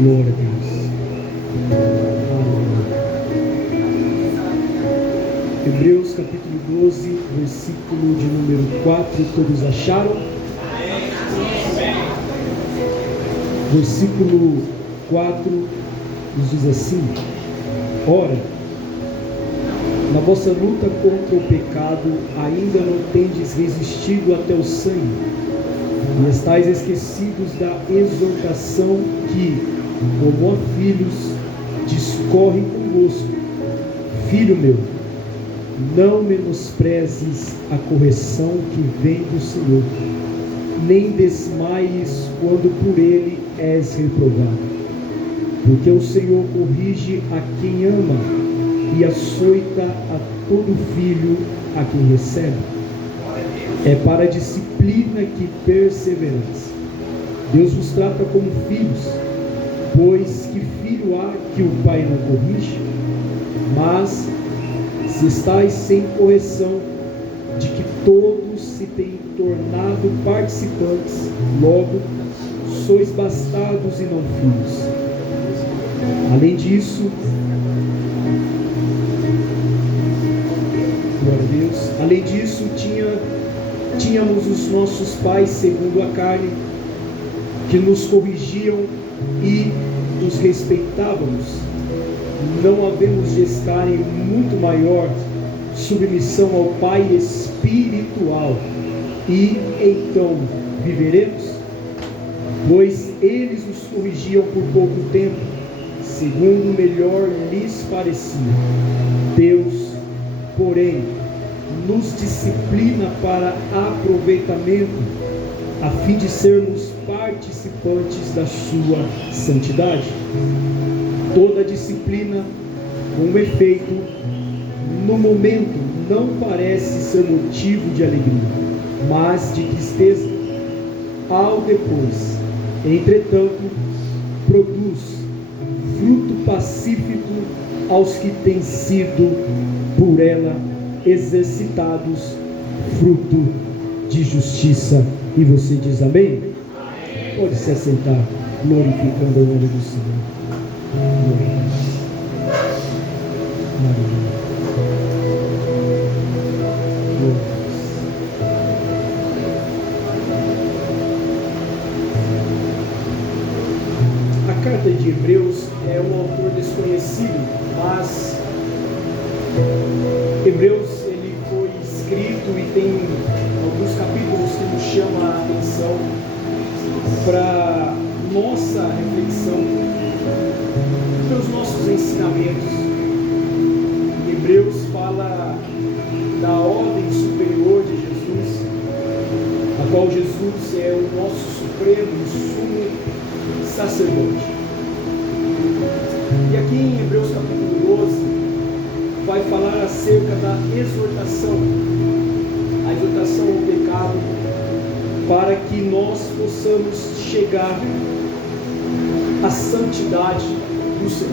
Glória a Deus. Hebreus capítulo 12, versículo de número 4, todos acharam? Versículo 4 nos diz assim: ora, na vossa luta contra o pecado ainda não tendes resistido até o sangue, e estáis esquecidos da exortação que, como a filhos, discorre convosco. Filho meu, não menosprezes a correção que vem do Senhor, nem desmaies quando por ele és reprovado, porque o Senhor corrige a quem ama e açoita a todo filho a quem recebe. É para a disciplina que perseverais. Deus vos trata como filhos, pois que filho há que o pai não corrige? Mas se estáis sem correção, de que todos se têm tornado participantes, logo sois bastardos e não filhos. Além disso, glória a Deus, além disso, tínhamos os nossos pais segundo a carne, que nos corrigiam e os respeitávamos. Não havemos de estar em muito maior submissão ao Pai espiritual, e então viveremos? Pois eles nos corrigiam por pouco tempo, segundo melhor lhes parecia. Deus, porém, nos disciplina para aproveitamento, a fim de sermos participantes da sua santidade. Toda disciplina, com efeito, no momento não parece ser motivo de alegria, mas de tristeza. Ao depois, entretanto, produz fruto pacífico aos que têm sido por ela exercitados, fruto de justiça. E você diz amém? Pode se assentar, glorificando o nome do Senhor. A carta de Hebreus é um autor desconhecido, mas Hebreus ele foi escrito e tem alguns capítulos que nos chamam a atenção para nossa reflexão, para os nossos ensinamentos. Hebreus fala da ordem superior de Jesus, a qual Jesus é o nosso supremo e sumo sacerdote. E aqui em Hebreus capítulo 12 vai falar acerca da exortação, a exortação ao pecado, para que nós possamos chegar à santidade do Senhor.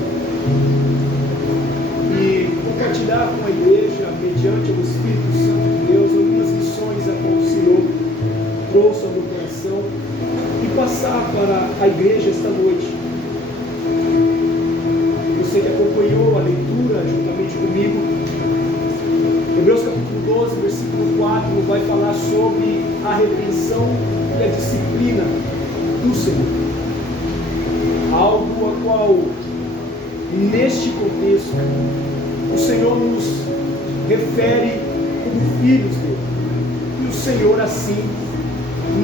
E compartilhar com a igreja, mediante o Espírito Santo de Deus, algumas lições a qual o Senhor trouxe ao meu coração, e passar para a igreja esta noite. Você que acompanhou a leitura juntamente comigo, Hebreus capítulo 12, versículo 4, vai falar sobre a repreensão e a disciplina do Senhor. Algo a qual, neste contexto, o Senhor nos refere como filhos dele. E o Senhor assim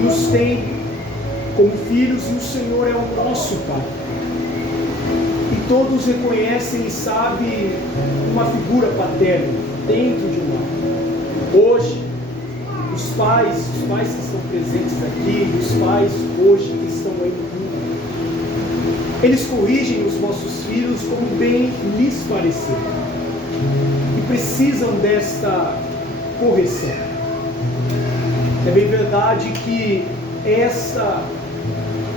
nos tem como filhos, e o Senhor é o nosso Pai. E todos reconhecem e sabem uma figura paterna dentro de um lar. Hoje, os pais que estão presentes aqui, os pais hoje que estão aí no mundo, eles corrigem os nossos filhos como bem lhes parecer, e precisam desta correção. É bem verdade que essa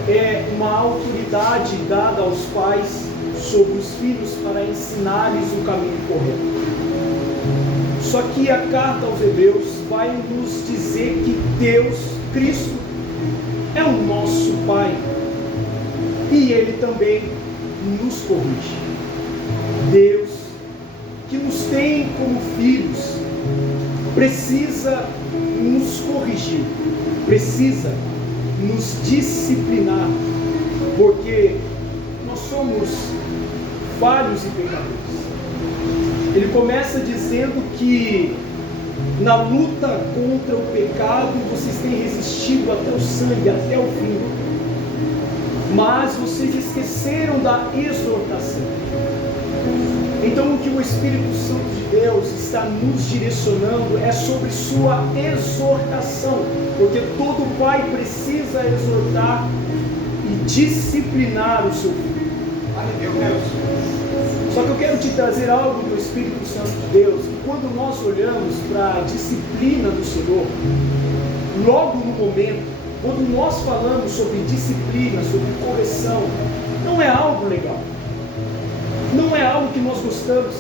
é uma autoridade dada aos pais sobre os filhos para ensinar-lhes o caminho correto. Só que a carta aos Hebreus vai nos dizer que Deus, Cristo, é o nosso Pai. e Ele também nos corrige. Deus, que nos tem como filhos, precisa nos corrigir, precisa nos disciplinar, porque nós somos falhos e pecadores. Ele começa dizendo que na luta contra o pecado vocês têm resistido até o sangue, até o fim, mas vocês esqueceram da exortação. Então o que o Espírito Santo de Deus está nos direcionando é sobre sua exortação, porque todo pai precisa exortar e disciplinar o seu filho. Meu Deus. Só que eu quero te trazer algo do Espírito Santo de Deus, que quando nós olhamos para a disciplina do Senhor, logo no momento, quando nós falamos sobre disciplina, sobre correção, não é algo legal, não é algo que nós gostamos,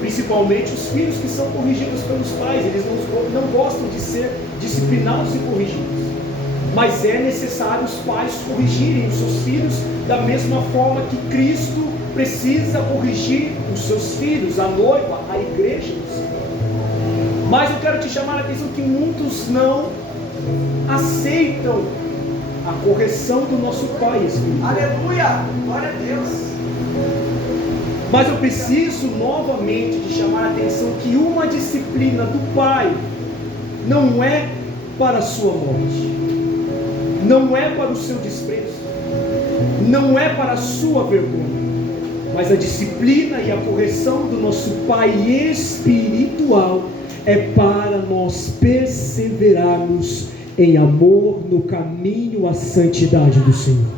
principalmente os filhos que são corrigidos pelos pais, eles não gostam de ser disciplinados e corrigidos, mas é necessário os pais corrigirem os seus filhos da mesma forma que Cristo precisa corrigir os seus filhos, a noiva, a igreja do Senhor. Mas eu quero te chamar a atenção que muitos não aceitam a correção do nosso Pai espiritual. Aleluia! Glória a Deus! Mas eu preciso novamente te chamar a atenção que uma disciplina do Pai não é para a sua morte, não é para o seu desprezo, não é para a sua vergonha, mas a disciplina e a correção do nosso Pai espiritual é para nós perseverarmos em amor no caminho à santidade do Senhor.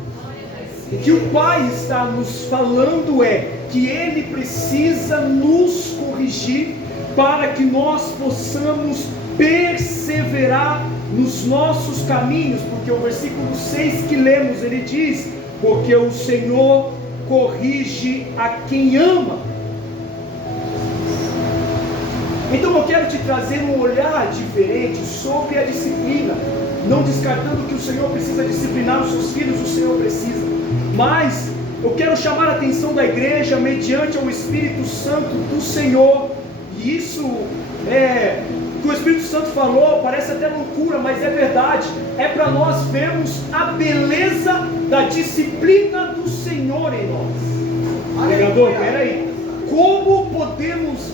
O que o Pai está nos falando é que Ele precisa nos corrigir para que nós possamos perseverar nos nossos caminhos, porque o versículo 6 que lemos, ele diz: porque o Senhor corrige a quem ama. Então eu quero te trazer um olhar diferente sobre a disciplina, não descartando que o Senhor precisa disciplinar os seus filhos, o Senhor precisa, mas eu quero chamar a atenção da igreja mediante o Espírito Santo do Senhor. E isso que o Espírito Santo falou, parece até loucura, mas é verdade, é para nós vermos a beleza da disciplina do Senhor em nós. Pregador, peraí, como podemos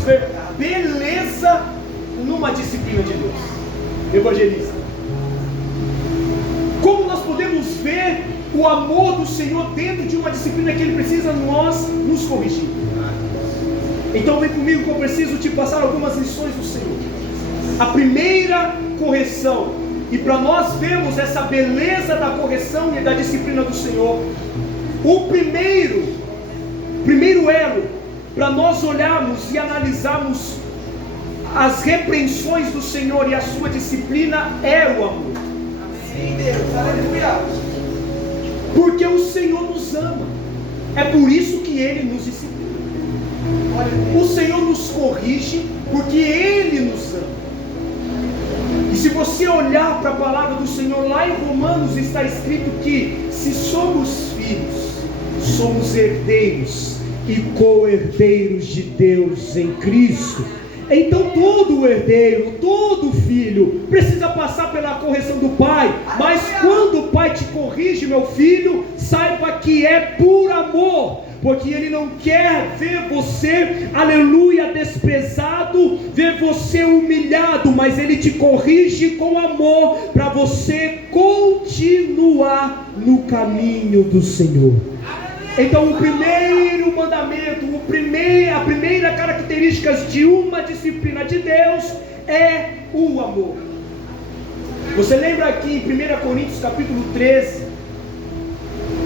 ver beleza numa disciplina de Deus? Evangelista, como nós podemos ver o amor do Senhor dentro de uma disciplina que Ele precisa nós nos corrigir? Então vem comigo que eu preciso te passar algumas lições do Senhor. A primeira correção, e para nós vermos essa beleza da correção e da disciplina do Senhor, o primeiro elo, para nós olharmos e analisarmos as repreensões do Senhor e a sua disciplina, é o amor. Sim, Deus, aleluia. Porque o Senhor nos ama, é por isso que Ele nos disciplina. O Senhor nos corrige porque Ele nos ama. E se você olhar para a palavra do Senhor, lá em Romanos está escrito que se somos filhos, somos herdeiros e co-herdeiros de Deus em Cristo. Então todo herdeiro, todo filho precisa passar pela correção do pai. Mas quando o pai te corrige, meu filho, saiba que é por amor, porque Ele não quer ver você, aleluia, desprezado, ver você humilhado, mas Ele te corrige com amor, para você continuar no caminho do Senhor. Então o primeiro mandamento, a primeira característica de uma disciplina de Deus é o amor. Você lembra aqui em 1 Coríntios capítulo 13,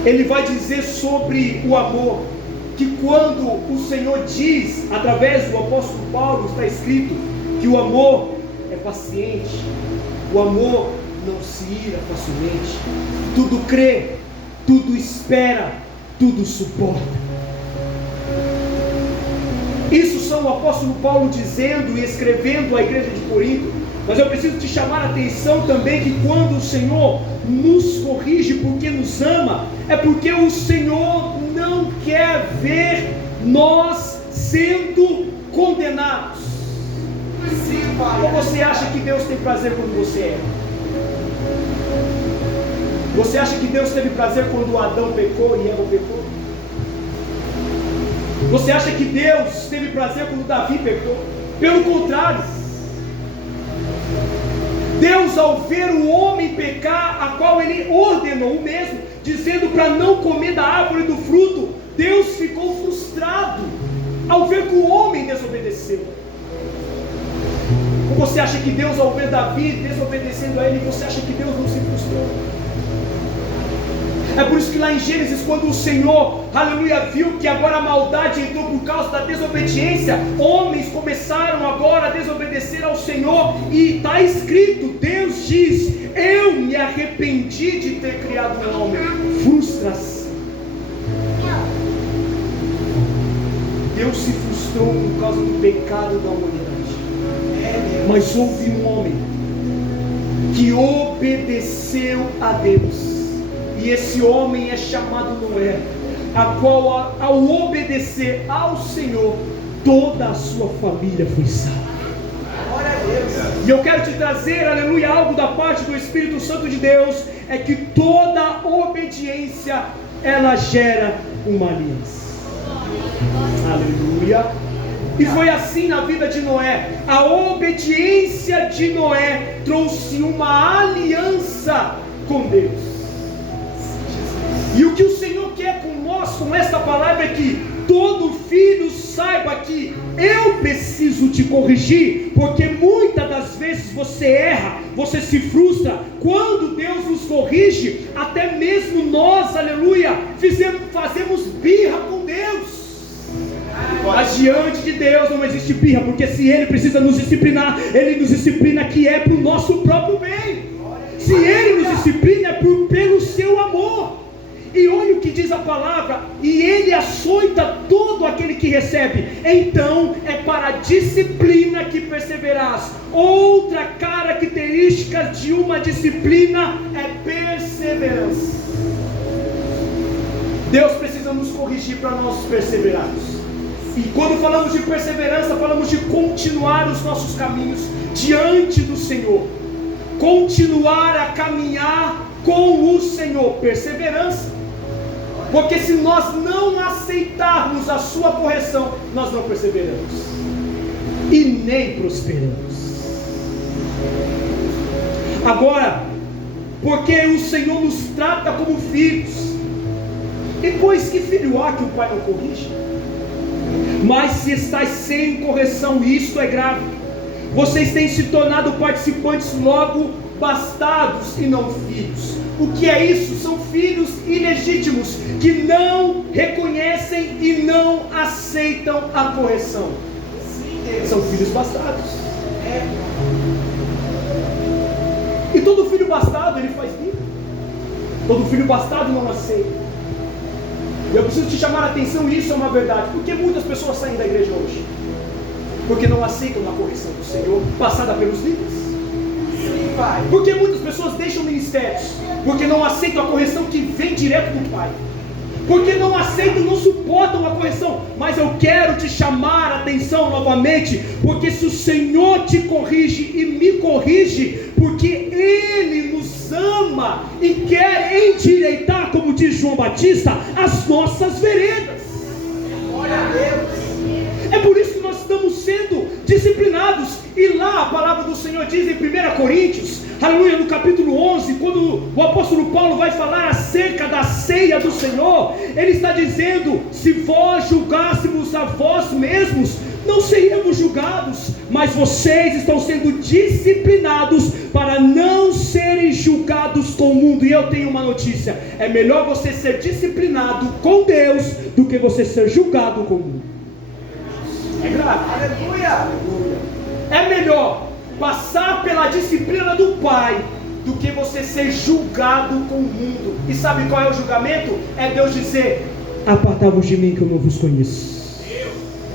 ele vai dizer sobre o amor, que quando o Senhor diz, através do apóstolo Paulo, está escrito que o amor é paciente, o amor não se ira facilmente, tudo crê, tudo espera, tudo suporta. Isso são o apóstolo Paulo dizendo e escrevendo à igreja de Corinto. Mas eu preciso te chamar a atenção também que quando o Senhor nos corrige, porque nos é porque o Senhor não quer ver nós sendo condenados. Sim, Pai. Ou você acha que Deus tem prazer quando você erra? Você acha que Deus teve prazer quando Adão pecou e Eva pecou? Você acha que Deus teve prazer quando Davi pecou? Pelo contrário, Deus, ao ver o homem pecar, a qual ele ordenou o mesmo, dizendo para não comer da árvore do fruto, Deus ficou frustrado ao ver que o homem desobedeceu. Ou você acha que Deus, ao ver Davi desobedecendo a ele, você acha que Deus não se frustrou? É por isso que lá em Gênesis, quando o Senhor, aleluia, viu que agora a maldade entrou por causa da desobediência, homens começaram agora a desobedecer ao Senhor, e está escrito, Deus diz, eu me arrependi de ter criado um homem. Frustração. Deus se frustrou por causa do pecado da humanidade. Mas houve um homem que obedeceu a Deus. E esse homem é chamado Noé, a qual ao obedecer ao Senhor, toda a sua família foi salva. Glória a Deus. E eu quero te trazer, aleluia, algo da parte do Espírito Santo de Deus, é que toda obediência, ela gera uma aliança. Aleluia. E foi assim na vida de Noé. A obediência de Noé trouxe uma aliança com Deus. E o que o Senhor quer com nós, com esta palavra, é que todo filho saiba que eu preciso te corrigir, porque muitas das vezes você erra, você se frustra. Quando Deus nos corrige, até mesmo nós, aleluia, fazemos birra com Deus. Mas diante de Deus não existe birra, porque se Ele precisa nos disciplinar, Ele nos disciplina que é para o nosso próprio bem. Se Ele nos disciplina é pelo seu amor. E olha o que diz a palavra, e Ele açoita todo aquele que recebe. Então é para a disciplina que perseverarás. Outra característica de uma disciplina é perseverança. Deus precisa nos corrigir para nós perseverarmos. E quando falamos de perseverança, falamos de continuar os nossos caminhos diante do Senhor, continuar a caminhar com o Senhor. Perseverança. Porque se nós não aceitarmos a sua correção, nós não perseveramos e nem prosperamos. Agora, porque o Senhor nos trata como filhos, e pois que filho há que o pai não corrige? Mas se estáis sem correção, isto é grave. Vocês têm se tornado participantes logo bastardos e não filhos. O que é isso? São filhos ilegítimos que não reconhecem e não aceitam a correção. São filhos bastardos. E todo filho bastardo ele faz birra. Todo filho bastardo não aceita. Eu preciso te chamar a atenção, isso é uma verdade. Porque muitas pessoas saem da igreja hoje porque não aceitam a correção do Senhor passada pelos líderes. Porque muitas pessoas deixam ministérios porque não aceitam a correção que vem direto do Pai, porque não aceitam, não suportam a correção. Mas eu quero te chamar a atenção novamente, porque se o Senhor te corrige e me corrige, porque Ele nos ama e quer endireitar, como diz João Batista, as nossas veredas. Glória a Deus. É por isso que nós estamos sendo disciplinados. E lá a palavra do Senhor diz em 1 Coríntios, aleluia, no capítulo 11, quando o apóstolo Paulo vai falar acerca da ceia do Senhor, ele está dizendo: se vós julgássemos a vós mesmos, não seríamos julgados, mas vocês estão sendo disciplinados para não serem julgados com o mundo. E eu tenho uma notícia: é melhor você ser disciplinado com Deus do que você ser julgado com o mundo. É grave. Aleluia. É melhor passar pela disciplina do Pai do que você ser julgado com o mundo. E sabe qual é o julgamento? É Deus dizer: apartai-vos de mim que eu não vos conheço.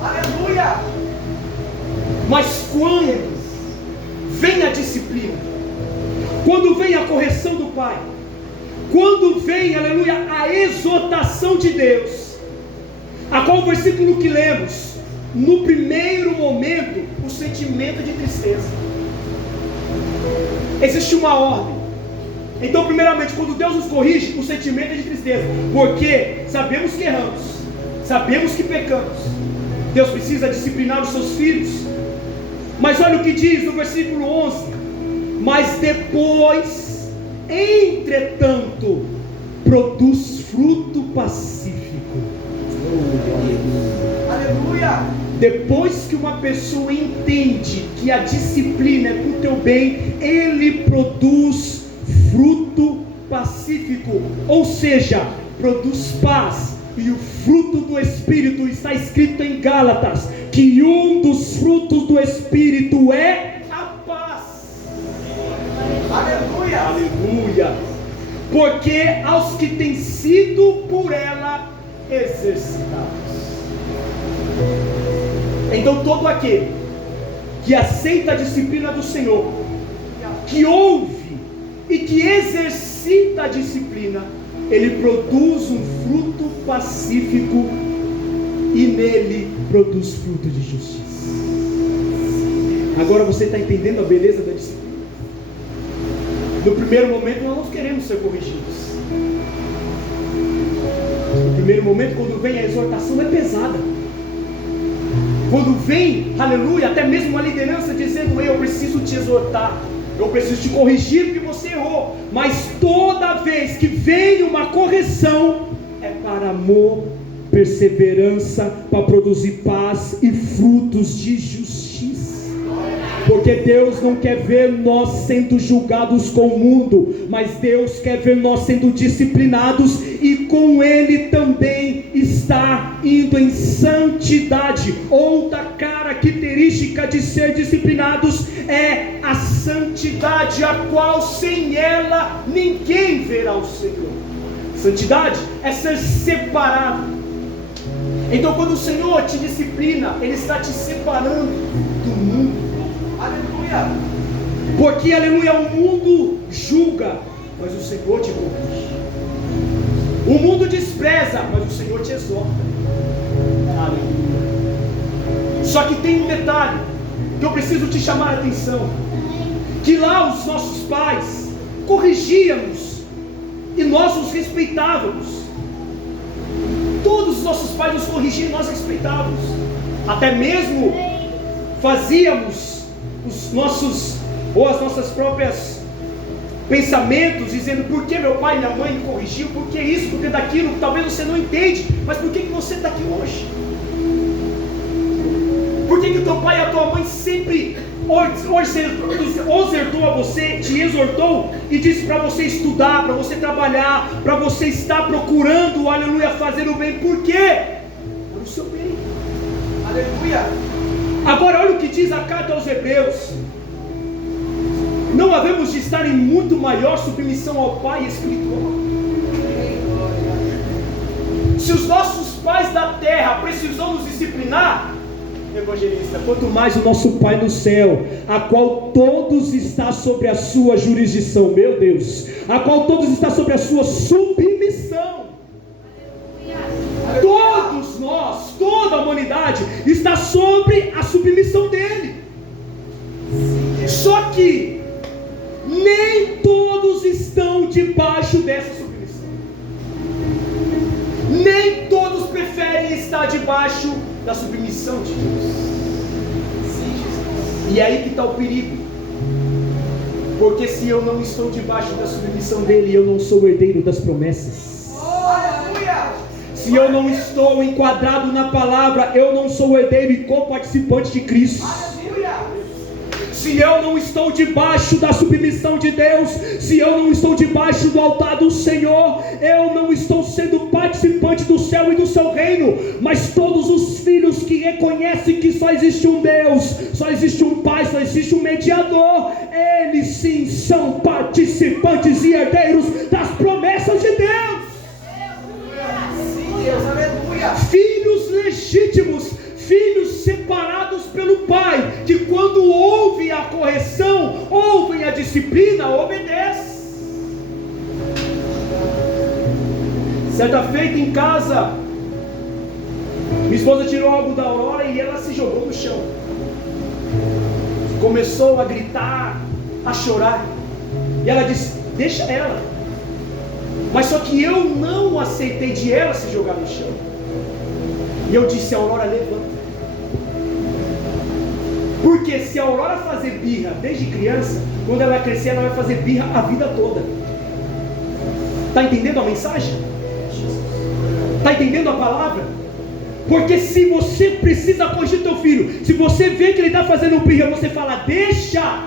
Aleluia. Mas quando vem a disciplina, quando vem a correção do Pai, quando vem, aleluia, a exortação de Deus, a qual o versículo que lemos, no primeiro momento, o sentimento de tristeza. Existe uma ordem. Então, primeiramente, quando Deus nos corrige, o sentimento é de tristeza, porque sabemos que erramos, sabemos que pecamos. Deus precisa disciplinar os seus filhos. Mas olha o que diz no versículo 11: mas depois, entretanto, produz fruto pacífico. Aleluia! Depois que uma pessoa entende que a disciplina é para o teu bem, ele produz fruto pacífico, ou seja, produz paz. E o fruto do Espírito, está escrito em Gálatas, que um dos frutos do Espírito é a paz. Aleluia! Aleluia! Porque aos que têm sido por ela exercitados. Então todo aquele que aceita a disciplina do Senhor, que ouve e que exercita a disciplina, ele produz um fruto pacífico e nele produz fruto de justiça. Agora você está entendendo a beleza da disciplina? No primeiro momento nós não queremos ser corrigidos. No primeiro momento, quando vem a exortação, é pesada. Quando vem, aleluia, até mesmo uma liderança dizendo: eu preciso te exortar, eu preciso te corrigir porque você errou. Mas toda vez que vem uma correção, é para amor, perseverança, para produzir paz e frutos de justiça. Porque Deus não quer ver nós sendo julgados com o mundo, mas Deus quer ver nós sendo disciplinados, e com Ele também está indo em santidade. Outra característica de ser disciplinados é a santidade, a qual sem ela ninguém verá o Senhor. Santidade é ser separado. Então quando o Senhor te disciplina, Ele está te separando do mundo. Aleluia! Porque, aleluia, o mundo julga, mas o Senhor te corrige. O mundo despreza, mas o Senhor te exorta. Aleluia! Só que tem um detalhe que eu preciso te chamar a atenção: que lá os nossos pais corrigíamos e nós os respeitávamos. Todos os nossos pais nos corrigiam e nós respeitávamos. Até mesmo fazíamos os nossos, ou as nossas próprias pensamentos, dizendo: por que meu pai e minha mãe me corrigiu, por que isso, por que daquilo. Talvez você não entende, mas por que você está aqui hoje? Por que teu pai e a tua mãe sempre exortou a você, te exortou e disse para você estudar, para você trabalhar, para você estar procurando, aleluia, fazer o bem? Por quê? Para o seu bem. Aleluia! Agora olha o que diz a carta aos Hebreus: não havemos de estar em muito maior submissão ao Pai espiritual. Se os nossos pais da terra precisam nos disciplinar, evangelista, quanto mais o nosso Pai no céu, a qual todos está sobre a sua jurisdição, meu Deus, a qual todos está sobre a sua submissão. Todos nós, toda a humanidade está sobre a submissão dele. Só que nem todos estão debaixo dessa submissão. Nem todos preferem estar debaixo da submissão de Deus. E aí que está o perigo. Porque se eu não estou debaixo da submissão dele, eu não sou herdeiro das promessas. Se eu não estou enquadrado na palavra, eu não sou herdeiro e co-participante de Cristo. Se eu não estou debaixo da submissão de Deus, se eu não estou debaixo do altar do Senhor, eu não estou sendo participante do céu e do seu reino. Mas todos os filhos que reconhecem que só existe um Deus, só existe um Pai, só existe um mediador, eles sim são participantes e herdeiros das promessas de Deus. Deus, aleluia. Filhos legítimos, filhos separados pelo Pai, que quando ouvem a correção, ouvem a disciplina, obedecem. Certa feita em casa, minha esposa tirou algo da Aurora e ela se jogou no chão. Começou a gritar, a chorar. E ela disse: deixa ela. Mas só que eu não aceitei de ela se jogar no chão. E eu disse: Aurora, levanta. Porque se a Aurora fazer birra desde criança, quando ela crescer ela vai fazer birra a vida toda. Está entendendo a mensagem? Está entendendo a palavra? Porque se você precisa corrigir teu filho, se você vê que ele está fazendo birra, você fala: deixa.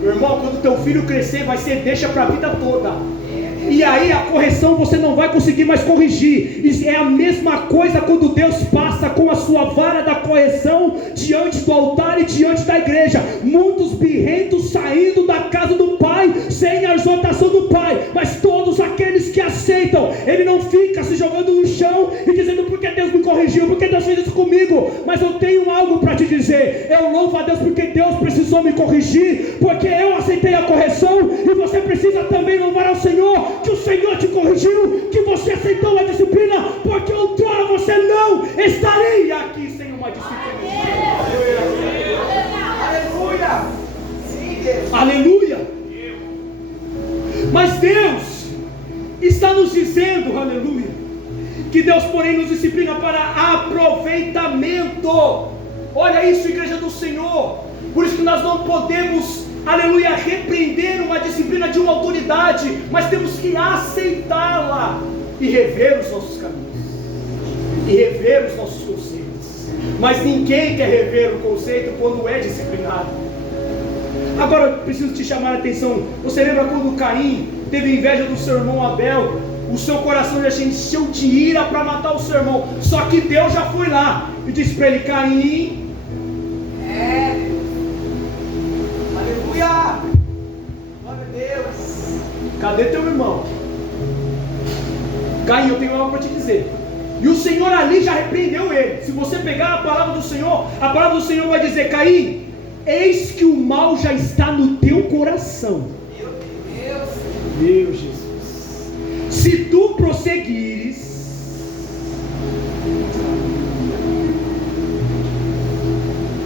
Meu irmão, quando teu filho crescer, vai ser deixa para a vida toda. E aí a correção você não vai conseguir mais corrigir. Isso é a mesma coisa quando Deus passa com a sua vara da correção diante do altar e diante da igreja. Muitos birrentos saindo da casa do Pai sem a exortação do Pai, mas todos aqueles que aceitam, ele não fica se jogando no chão e dizendo: porque Deus me corrigiu, porque Deus fez isso comigo. Mas eu tenho algo para te dizer: eu louvo a Deus porque Deus precisou me corrigir, porque eu aceitei a correção, e você precisa também louvar ao Senhor que o Senhor te corrigiu, que você aceitou a disciplina, porque outrora você não estaria aqui sem uma disciplina. Aleluia! Sim, Deus. Aleluia! Mas Deus está nos dizendo, aleluia, que Deus porém nos disciplina para aproveitamento. Olha isso, igreja do Senhor. Por isso que nós não podemos, aleluia, repreender uma disciplina de uma autoridade, mas temos que aceitá-la e rever os nossos caminhos, e rever os nossos conceitos. Mas ninguém quer rever o conceito quando é disciplinado. Agora eu preciso te chamar a atenção. Você lembra quando Caim teve inveja do seu irmão Abel? O seu coração já se encheu de ira para matar o seu irmão. Só que Deus já foi lá e disse para ele: Caim, Aleluia! Glória a Deus! cadê teu irmão? Caim, eu tenho algo para te dizer. E o Senhor ali já repreendeu ele. Se você pegar a palavra do Senhor, a palavra do Senhor vai dizer: Caim, eis que o mal já está no teu coração. Meu Jesus. Se tu prosseguires,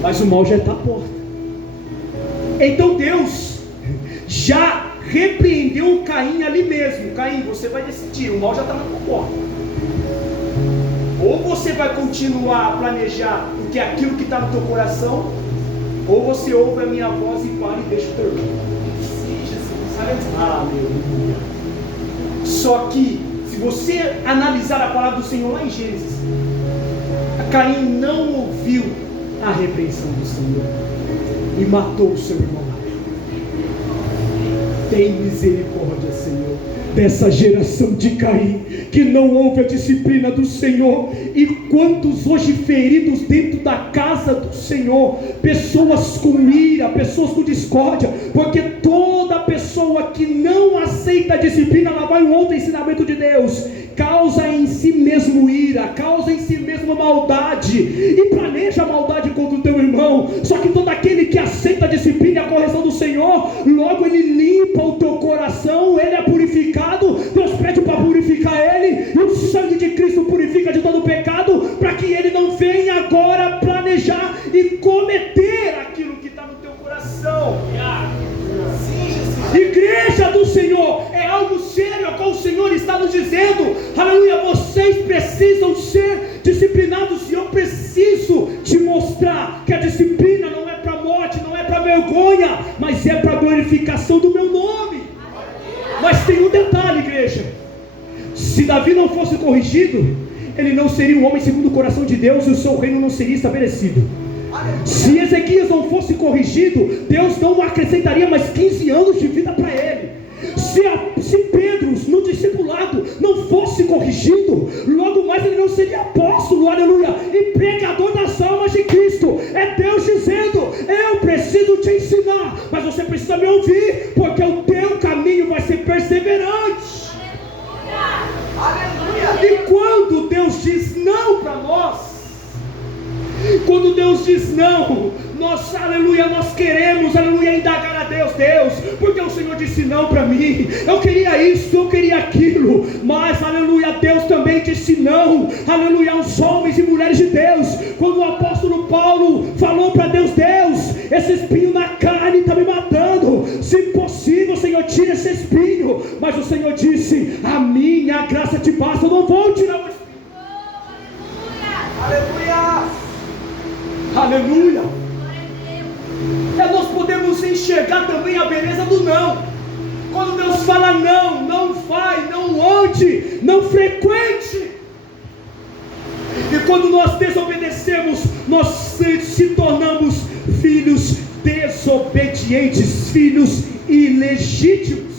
mas o mal já está à porta. Então Deus já repreendeu Caim ali mesmo. Caim, você vai decidir, o mal já está na tua porta. Ou você vai continuar a planejar o que é aquilo que está no teu coração, ou você ouve a minha voz e para e deixa o teu irmão. Sim, Jesus. Aleluia. Só que, se você analisar a palavra do Senhor lá em Gênesis, Caim não ouviu a repreensão do Senhor e matou o seu irmão Abel. Tem misericórdia, Senhor, dessa geração de Caim que não ouve a disciplina do Senhor. E quantos hoje feridos dentro da casa do Senhor, pessoas com ira, pessoas com discórdia, porque toda pessoa que não aceita a disciplina, ela vai em outro ensinamento de Deus, causa em si mesmo ira, causa em si mesmo maldade e planeja maldade contra o teu irmão. Só que todo aquele que aceita a disciplina e a correção do Senhor, logo ele limpa o teu coração, ele é purificado. Deus pede para purificar ele, e o sangue de Cristo purifica de todo o pecado, para que ele não venha agora planejar e cometer aquilo que está no teu coração. Igreja do Senhor, é algo sério a qual o Senhor está nos dizendo. Aleluia, vocês precisam ser disciplinados, e eu preciso te mostrar que a disciplina não é para morte, não é para vergonha, mas é para glorificação do meu nome. Mas tem um detalhe, igreja: se Davi não fosse corrigido, ele não seria um homem segundo o coração de Deus, e o seu reino não seria estabelecido. Se Ezequias não fosse corrigido, Deus não acrescentaria mais 15 anos de vida para ele. Se Pedro, no discipulado, não fosse corrigido, logo mais ele não seria apóstolo, aleluia, e pregador das almas de Cristo. É Deus dizendo: eu preciso te ensinar, mas você precisa me ouvir, porque o teu caminho vai ser perseverante. Aleluia. E quando Deus diz não para nós, quando Deus diz não, nós, aleluia, nós queremos, aleluia, indagar a Deus, porque o Senhor disse não para mim, eu queria isso, eu queria aquilo, mas aleluia, Deus também disse não, aleluia, aos homens e mulheres de Deus. Quando o apóstolo Paulo falou para Deus, esse espinho na carne está me matando, se possível, Senhor, tira esse espinho, mas o Senhor disse, a minha graça te basta, eu não vou tirar o espinho. Aleluia! Aleluia! Nós podemos enxergar também a beleza do não. Quando Deus fala não, não vai, não ande, não frequente. E quando nós desobedecemos, nós se tornamos filhos desobedientes, filhos ilegítimos.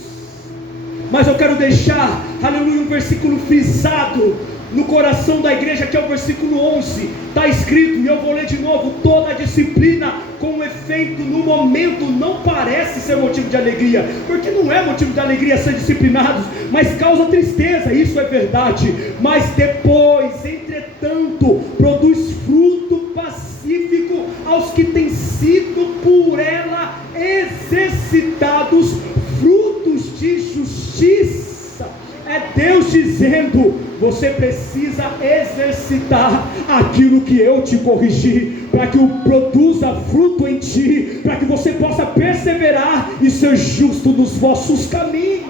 Mas eu quero deixar, aleluia, um versículo frisado no coração da igreja, que é o versículo 11, está escrito, e eu vou ler de novo: toda disciplina com efeito no momento não parece ser motivo de alegria, porque não é motivo de alegria ser disciplinados, mas causa tristeza, isso é verdade, mas depois, entretanto, produz fruto pacífico aos que têm sido por ela exercitados, frutos de justiça. É Deus dizendo: você precisa exercitar aquilo que eu te corrigi, para que o produza fruto em ti, para que você possa perseverar e ser justo nos vossos caminhos.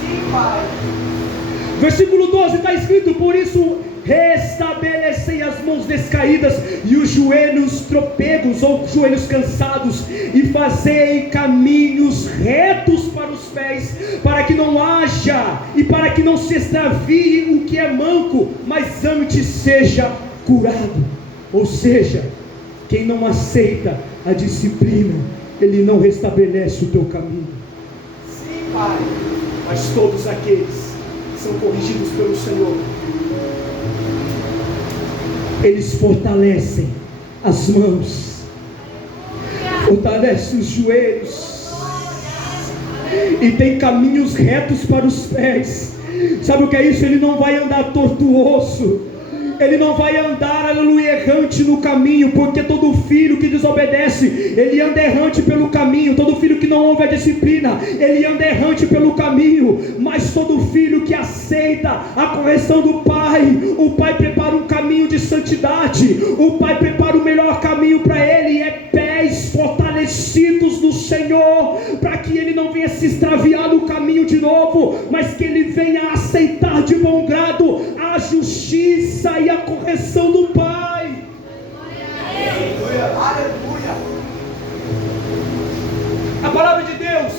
Sim, Pai. Versículo 12 está escrito: por isso restabelecei as mãos descaídas e os joelhos tropegos ou joelhos cansados, e fazei caminhos retos para os pés, para que não haja e para que não se extravie o que é manco, mas antes seja curado. Ou seja, quem não aceita a disciplina, ele não restabelece o teu caminho. Sim, Pai. Mas todos aqueles que são corrigidos pelo Senhor, eles fortalecem as mãos, fortalecem os joelhos, e tem caminhos retos para os pés. Sabe o que é isso? Ele não vai andar tortuoso, ele não vai andar, aleluia, errante no caminho, porque todo filho que desobedece, ele anda errante pelo caminho. Todo filho que não ouve a disciplina, ele anda errante pelo caminho. Mas todo filho que aceita a correção do pai, o pai prepara um caminho de santidade, o pai prepara o melhor caminho para ele, é pés fortalecidos no Senhor, para que ele não venha se extraviar no caminho de novo, mas que ele venha aceitar de bom grado a justiça e a correção do Pai. Aleluia. Aleluia. A palavra de Deus,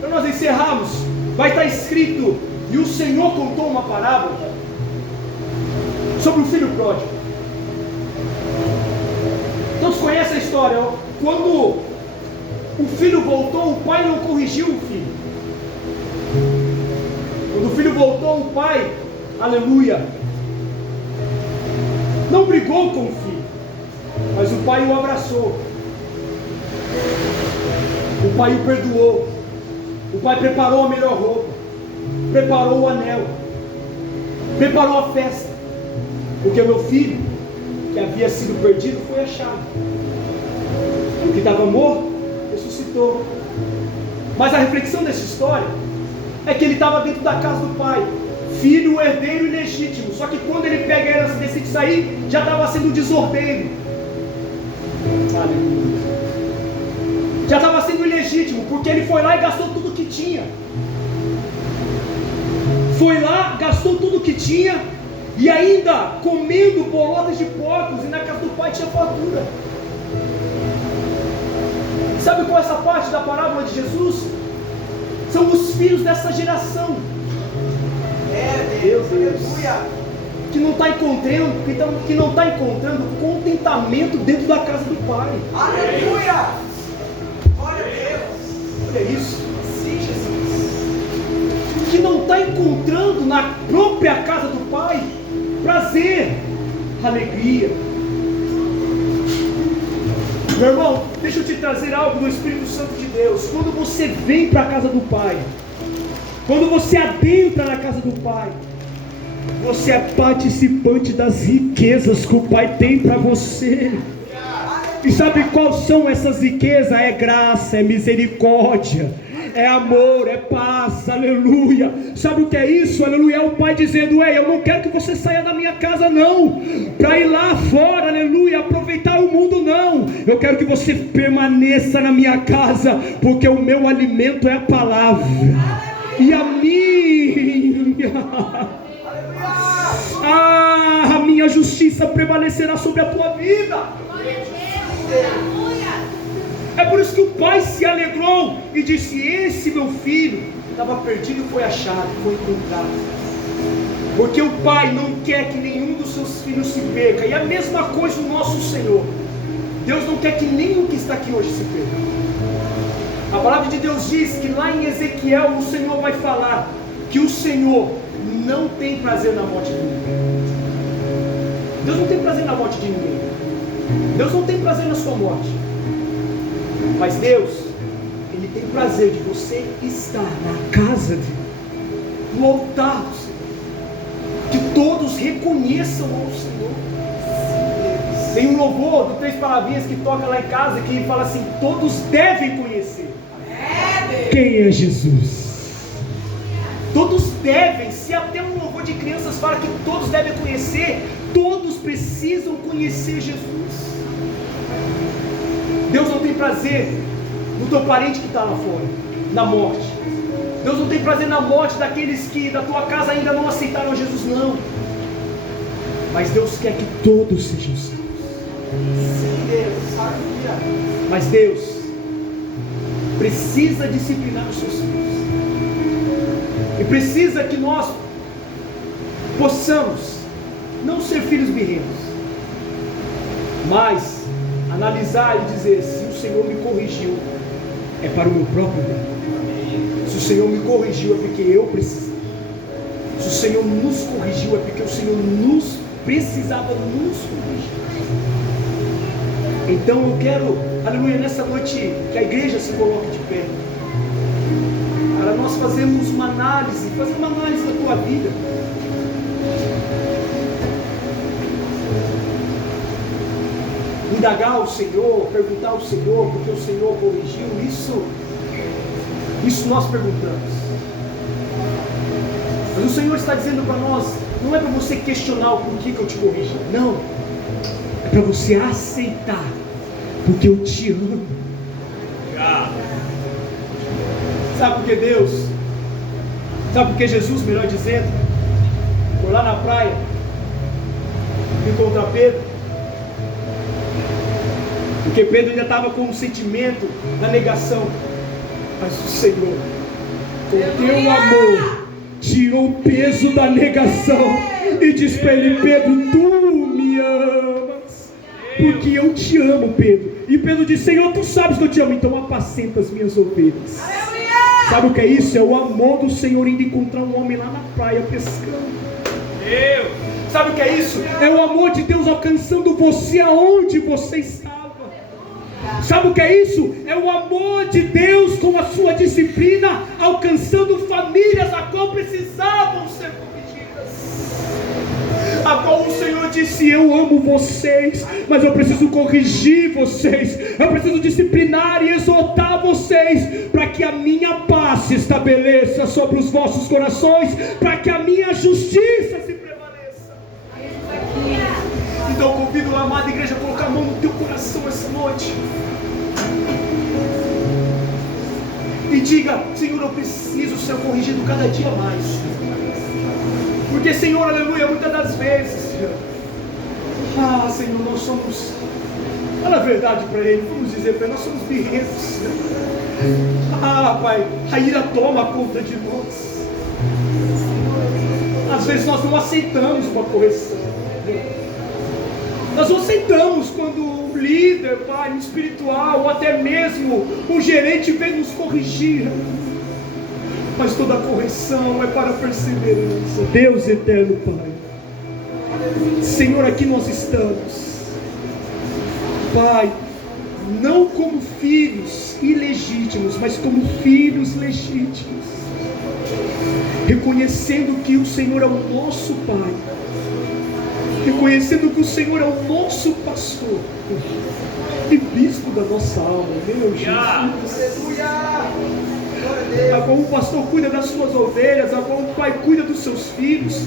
para nós encerrarmos, vai estar escrito: e o Senhor contou uma parábola sobre o filho pródigo. Todos conhecem a história. Quando o filho voltou, o pai não corrigiu o filho. Quando o filho voltou, o pai, aleluia, não brigou com o filho, mas o pai o abraçou, o pai o perdoou, o pai preparou a melhor roupa, preparou o anel, preparou a festa, porque o meu filho, que havia sido perdido, foi achado, o que estava morto, ressuscitou. Mas a reflexão dessa história é que ele estava dentro da casa do pai, filho, herdeiro ilegítimo. Só que quando ele pega a herança e decide sair, já estava sendo desordeiro. Aleluia. Já estava sendo ilegítimo, porque ele foi lá e gastou tudo que tinha. Foi lá, gastou tudo que tinha, e ainda comendo bolotas de porcos, e na casa do pai tinha fartura. Sabe qual é essa parte da parábola de Jesus? São os filhos dessa geração. Deus, aleluia. Que não está encontrando contentamento dentro da casa do Pai. Aleluia. Glória a Deus. Olha isso. Sim, Jesus. Que não está encontrando na própria casa do Pai prazer, alegria. Meu irmão, deixa eu te trazer algo do Espírito Santo de Deus. Quando você vem para a casa do Pai, quando você adentra na casa do Pai, você é participante das riquezas que o Pai tem para você. E sabe quais são essas riquezas? É graça, é misericórdia, é amor, é paz, aleluia. Sabe o que é isso? Aleluia, é o Pai dizendo: ei, eu não quero que você saia da minha casa não, para ir lá fora, aleluia, aproveitar o mundo não. Eu quero que você permaneça na minha casa, porque o meu alimento é a palavra, e a minha justiça prevalecerá sobre a tua vida. É por isso que o pai se alegrou e disse: esse meu filho estava perdido e foi achado, foi encontrado. Porque o pai não quer que nenhum dos seus filhos se perca. E a mesma coisa o nosso Senhor. Deus não quer que nenhum que está aqui hoje se perca. A palavra de Deus diz que lá em Ezequiel o Senhor vai falar que o Senhor não tem prazer na morte de ninguém. Deus não tem prazer na morte de ninguém. Deus não tem prazer na sua morte. Mas Deus, Ele tem prazer de você estar na casa dele, no altar do Senhor, que todos reconheçam ao Senhor. Tem um louvor do Três Palavrinhas que toca lá em casa, que fala assim: todos devem conhecer quem é Jesus. Todos devem. Se até um louvor de crianças fala que todos devem conhecer, todos precisam conhecer Jesus. Deus não tem prazer no teu parente que está lá fora, na morte. Deus não tem prazer na morte daqueles que da tua casa ainda não aceitaram Jesus, não. Mas Deus quer que todos sejam salvos. Sim, Deus, aleluia. Mas Deus precisa disciplinar os seus filhos. E precisa que nós possamos não ser filhos birrentos, mas analisar e dizer: se o Senhor me corrigiu, é para o meu próprio bem. Se o Senhor me corrigiu, é porque eu preciso. Se o Senhor nos corrigiu, é porque o Senhor nos precisava nos corrigir. Então eu quero, aleluia, nessa noite que a igreja se coloque de pé, para nós fazermos uma análise, da tua vida. Indagar o Senhor, perguntar ao Senhor, porque o Senhor corrigiu, isso nós perguntamos. Mas o Senhor está dizendo para nós: não é para você questionar o porquê que eu te corrigi, não, é para você aceitar, porque eu te amo. Sabe por que Deus? Sabe por que Jesus, melhor dizendo, foi lá na praia encontrar Pedro? Porque Pedro ainda estava com um sentimento da negação. Mas o Senhor, com teu amor, tirou o peso da negação e disse para ele: Pedro, tu me amas, porque eu te amo, Pedro. E Pedro disse: Senhor, tu sabes que eu te amo, então apacenta as minhas ovelhas. Sabe o que é isso? É o amor do Senhor indo encontrar um homem lá na praia pescando. Sabe o que é isso? É o amor de Deus alcançando você aonde você estava. Sabe o que é isso? É o amor de Deus com a sua disciplina alcançando famílias a qual precisavam ser corrigidas, a qual o Senhor disse: eu amo vocês, mas eu preciso corrigir vocês, eu preciso disciplinar e exortar vocês, para que a minha paz se estabeleça sobre os vossos corações, para que a minha justiça se prevaleça. Então eu convido a amada igreja a colocar a mão no teu coração essa noite e diga: Senhor, eu preciso ser corrigido cada dia mais. Porque, Senhor, aleluia, muitas das vezes, Senhor, Senhor, nós somos, fala a verdade para Ele, vamos dizer para Ele, nós somos birrentos, Senhor. Pai, a ira toma conta de nós. Às vezes nós não aceitamos uma correção. Nós não aceitamos quando o líder, Pai, espiritual, ou até mesmo o gerente vem nos corrigir. Mas toda correção é para perseverança. Deus eterno, Pai, Senhor, aqui nós estamos, Pai, não como filhos ilegítimos, mas como filhos legítimos, reconhecendo que o Senhor é o nosso Pai, reconhecendo que o Senhor é o nosso pastor e bispo da nossa alma, meu Jesus. Aleluia. A qual o pastor cuida das suas ovelhas, a qual o Pai cuida dos seus filhos,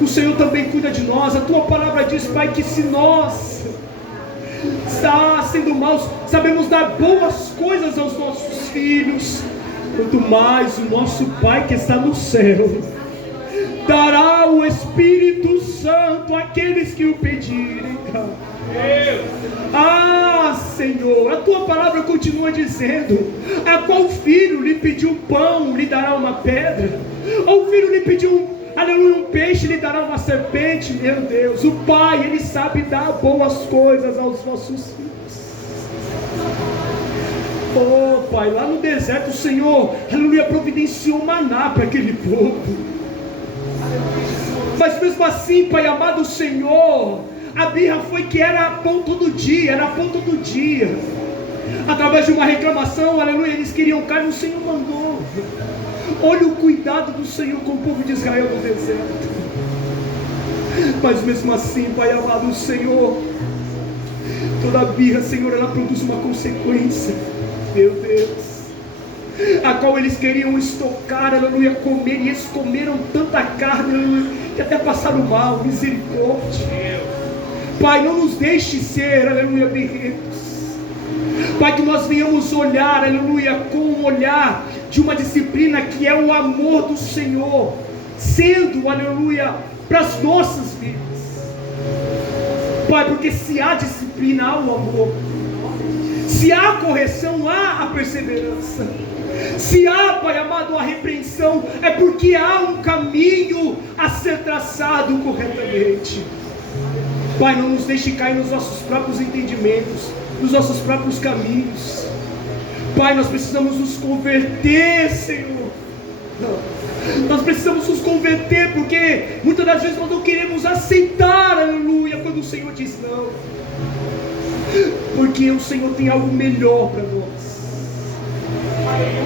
o Senhor também cuida de nós. A tua palavra diz, Pai, que se nós está sendo maus, sabemos dar boas coisas aos nossos filhos, quanto mais o nosso Pai que está no céu dará o Espírito Santo àqueles que o pedirem. Ah, Senhor, a tua palavra continua dizendo: a qual filho lhe pediu pão, lhe dará uma pedra? Ou o filho lhe pediu aleluia, um peixe, lhe dará uma serpente? Meu Deus, o Pai, Ele sabe dar boas coisas aos nossos filhos. Oh Pai, lá no deserto o Senhor, aleluia, providenciou maná para aquele povo. Mas mesmo assim, Pai amado, o Senhor, a birra foi que era pão todo dia, era pão todo dia. Através de uma reclamação, aleluia, eles queriam carne, o Senhor mandou. Olha o cuidado do Senhor com o povo de Israel no deserto. Mas mesmo assim, Pai amado, o Senhor, toda birra, Senhor, ela produz uma consequência, meu Deus, a qual eles queriam estocar, aleluia, comer, e eles comeram tanta carne, aleluia, que até passaram mal. Misericórdia. Pai, não nos deixe ser, aleluia, birrentos. Pai, que nós venhamos olhar, aleluia, com um olhar de uma disciplina que é o amor do Senhor, sendo, aleluia, para as nossas vidas. Pai, porque se há disciplina, há o amor. Se há correção, há a perseverança. Se há, Pai amado, a repreensão, é porque há um caminho a ser traçado corretamente. Pai, não nos deixe cair nos nossos próprios entendimentos, nos nossos próprios caminhos. Pai, nós precisamos nos converter, Senhor. Nós precisamos nos converter, porque muitas das vezes nós não queremos aceitar, aleluia, quando o Senhor diz não. Porque o Senhor tem algo melhor para nós.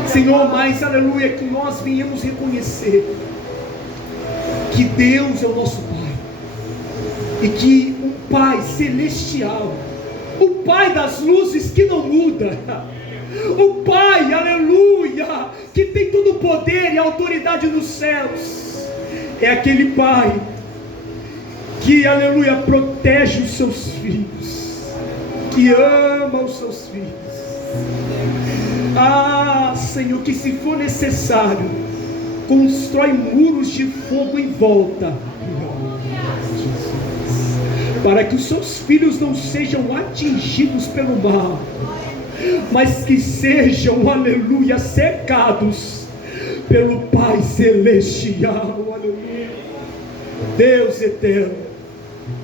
Senhor, mas aleluia, que nós venhamos reconhecer que Deus é o nosso Pai, e que um Pai celestial, o Pai das luzes que não muda, o Pai, aleluia, que tem todo o poder e autoridade nos céus, é aquele Pai que, aleluia, protege os seus filhos, que ama os seus filhos. Ah, Senhor, que se for necessário, constrói muros de fogo em volta, para que os seus filhos não sejam atingidos pelo mal, mas que sejam, aleluia, cercados pelo Pai Celestial, aleluia. Deus eterno,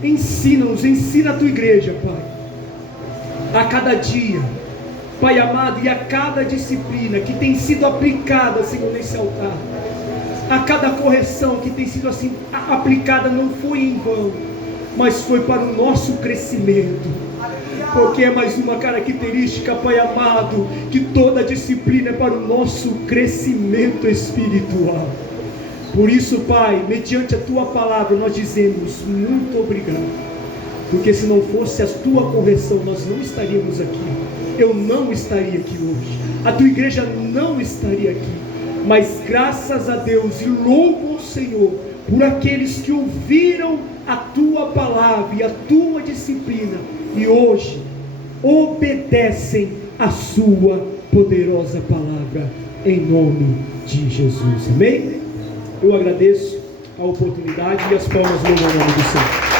ensina-nos, ensina a tua igreja, Pai, a cada dia, Pai amado, e a cada disciplina que tem sido aplicada, Senhor, nesse altar, a cada correção que tem sido assim aplicada, não foi em vão, mas foi para o nosso crescimento, porque é mais uma característica, Pai amado, que toda disciplina é para o nosso crescimento espiritual. Por isso, Pai, mediante a Tua palavra, nós dizemos muito obrigado, porque se não fosse a Tua correção, nós não estaríamos aqui, eu não estaria aqui hoje, a Tua igreja não estaria aqui, mas graças a Deus, e louvo ao Senhor, por aqueles que ouviram a Tua palavra e a Tua disciplina, e hoje obedecem a Sua poderosa palavra, em nome de Jesus, amém? Eu agradeço a oportunidade e as palmas no nome do Senhor.